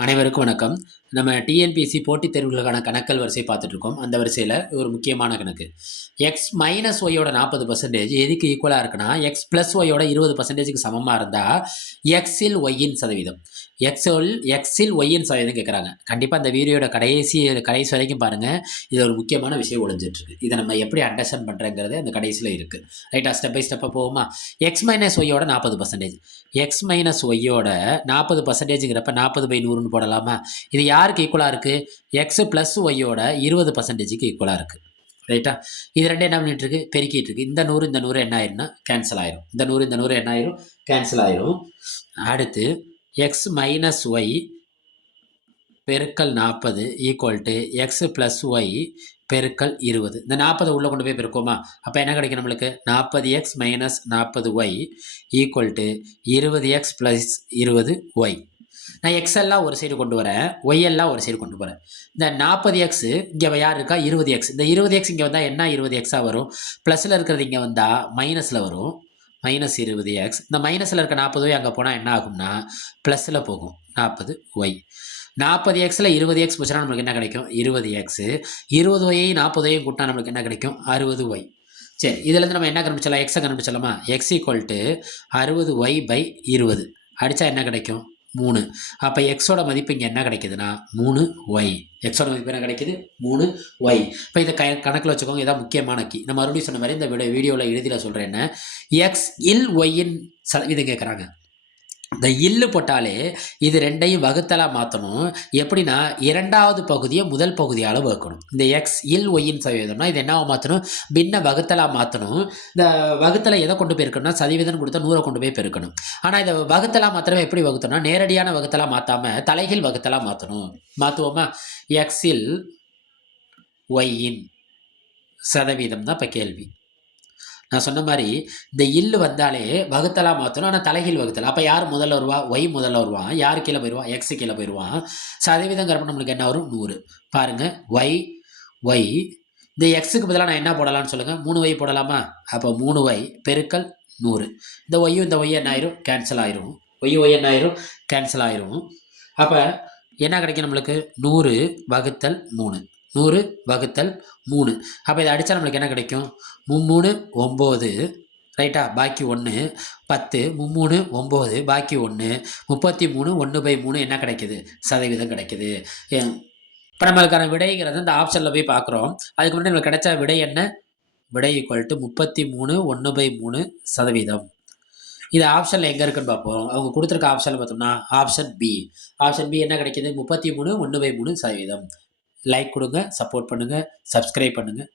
அனைவருக்கும் வணக்கம். நம்ம டிஎன்பிஎஸ்சி போட்டித் தேர்வுகளுக்கான கணக்கல் வரிசை பார்த்துட்டு இருக்கோம். அந்த வரிசையில ஒரு முக்கியமான கணக்கு. எக்ஸ் மைனஸ் ஒய்யோட 40% எதுக்கு ஈக்குவலா இருக்குன்னா, எக்ஸ் பிளஸ் ஒய்யோட 20%க்கு சமமா இருந்தா, எக்ஸில் ஒய்யின் சதவீதம். எக்ஸில் ஒய்யின் சதவீதம் கேட்குறாங்க. கண்டிப்பா இந்த வீடியோட கடைசி வரைக்கும் பாருங்க. இது ஒரு முக்கியமான விஷயம் ஒளிஞ்சிட்டு இருக்கு. இதை நம்ம எப்படி அண்டர்ஸ்டாண்ட் பண்றேங்கிறது அந்த கடைசியில இருக்கு. ரைட்டா? ஸ்டெப் பை ஸ்டெப்பா போவோமா? எக்ஸ் மைனஸ் ஒய்யோட 40%. எக்ஸ் மைனஸ் ஒய்யோட 40%ங்கிறப்ப 40/100ன்னு போடலாமா? இது யாருக்கு ஈக்குவலாக இருக்குது? எக்ஸ் ப்ளஸ் ஒய்யோட 20%க்கு ஈக்குவலாக இருக்குது. ரைட்டா? இது ரெண்டும் என்ன பண்ணிட்டு இருக்கு? பெருக்கிட்டு இருக்கு. இந்த 100 என்ன ஆயிரும்னா கேன்சல் ஆயிரும். இந்த 100 என்ன ஆயிரும்? கேன்சல் ஆயிரும். அடுத்து எக்ஸ் மைனஸ் ஒய் பெருக்கல் 40 equal to X plus Y பெருக்கல் 20. இந்த 40 உள்ளே கொண்டு போய் பெருக்குமா? அப்போ என்ன கிடைக்கும் நம்மளுக்கு? 40x minus 40y equal to 20x plus 20y. நான் எக்ஸ் எல்லாம் ஒரு சைடு கொண்டு வரேன், ஒய் எல்லாம் ஒரு சைடு கொண்டு போகிறேன். இந்த 40x இங்கே யார் இருக்கா? 20x. இந்த 20x இங்கே வந்தால் என்ன 20xாக வரும்? ப்ளஸில் இருக்கிறது இங்கே வந்தால் மைனஸில் வரும். Minus 20x. இந்த மைனஸில் இருக்க 40y அங்கே போனால் என்ன ஆகும்னா ப்ளஸில் போகும். 40y. 40xல 20x போச்சுன்னா நம்மளுக்கு என்ன கிடைக்கும்? 20x. 20y 40y கூட்டினா நம்மளுக்கு என்ன கிடைக்கும்? 60y. சரி, இதுலேருந்து நம்ம என்ன கண்டுபிடிச்சலாம்? எக்ஸை கண்டுபிடிச்சலாமா? எக்ஸ் ஈக்குவல் டு 60y/20 அடித்தா என்ன கிடைக்கும்? 3. அப்போ எக்ஸோட மதிப்பு இங்கே என்ன கிடைக்குதுன்னா 3y. எக்ஸோட மதிப்பு என்ன கிடைக்குது? 3y. இப்போ இதை கணக்கில் வச்சுக்கோங்க. இதான் முக்கியமான கீ. நான் மறுபடியும் சொன்ன மாதிரி இந்த வீடியோவில் இறுதியில் சொல்கிறேன். என்ன எக்ஸ் இல் ஒய்யின் சதவீதம் கேட்குறாங்க. இந்த இல்லு போட்டாலே இது ரெண்டையும் வகுத்தலாக மாற்றணும். எப்படின்னா இரண்டாவது பகுதியை முதல் பகுதியால் வகுக்கணும். இந்த எக்ஸ் இல் ஒய்யின் சதவீதம்னா இது என்னவா மாற்றணும்? பின்ன வகுத்தலாக மாற்றணும். இந்த வகுத்தலை எதை கொண்டு போய் இருக்கணும்னா சதவீதம் கொடுத்தா 100 கொண்டு போய் பெருக்கணும். ஆனால் இதை வகுத்தலாக மாத்திரமே எப்படி வகுத்தணும்னா நேரடியான வகுத்தலாக மாற்றாமல் தலைகீழ் வகுத்தலாக மாற்றணும். மாற்றுவோமா? எக்ஸில் ஒய்யின் சதவீதம் தான் இப்போ கேள்வி. நான் சொன்ன மாதிரி இந்த இல்லு வந்தாலே வகுத்தலாக மாற்றணும். ஆனால் தலைகீழ் வகுத்தல். அப்போ யார் முதல்ல வருவா? ஒய் முதல்ல வருவான். யார் கீழே போயிடுவான்? எக்ஸு கீழே போயிடுவான். சதவீதங்கிறப்ப நம்மளுக்கு என்ன வரும்? 100. பாருங்கள், ஒய். இந்த எக்ஸுக்கு பதிலாக நான் என்ன போடலாம்னு சொல்லுங்கள்? 3y போடலாமா? அப்போ 3y பெருக்கல் 100. இந்த ஒய்யும் இந்த ஒய் என்ன ஆயிரும்? கேன்சல் ஆயிரும். ஒய் என்ன ஆயிரும்? கேன்சல் ஆயிரும். அப்போ என்ன கிடைக்கும் நம்மளுக்கு? 100/3. 100/3. அப்போ இதை அடித்தா நம்மளுக்கு என்ன கிடைக்கும்? 3 9. ரைட்டா? பாக்கி 1 10. 3 9 பாக்கி 1 33. 1/3 என்ன கிடைக்குது? சதவீதம் கிடைக்குது. இப்போ நம்மளுக்கான விடைங்கிறது இந்த ஆப்ஷனில் போய் பார்க்குறோம். அதுக்கு முன்னாடி நம்மளுக்கு கிடைச்ச விடை என்ன? விடை ஈக்குவல் டு 33 1/3 சதவீதம். இது ஆப்ஷனில் எங்கே இருக்குன்னு பார்ப்போம். அவங்க கொடுத்துருக்க ஆப்ஷனில் பார்த்தோம்னா ஆப்ஷன் பி. ஆப்ஷன் பி என்ன கிடைக்கிது? 33 1/3 சதவீதம். லைக் கொடுங்க, சப்போர்ட் பண்ணுங்கள், சப்ஸ்கிரைப் பண்ணுங்கள்.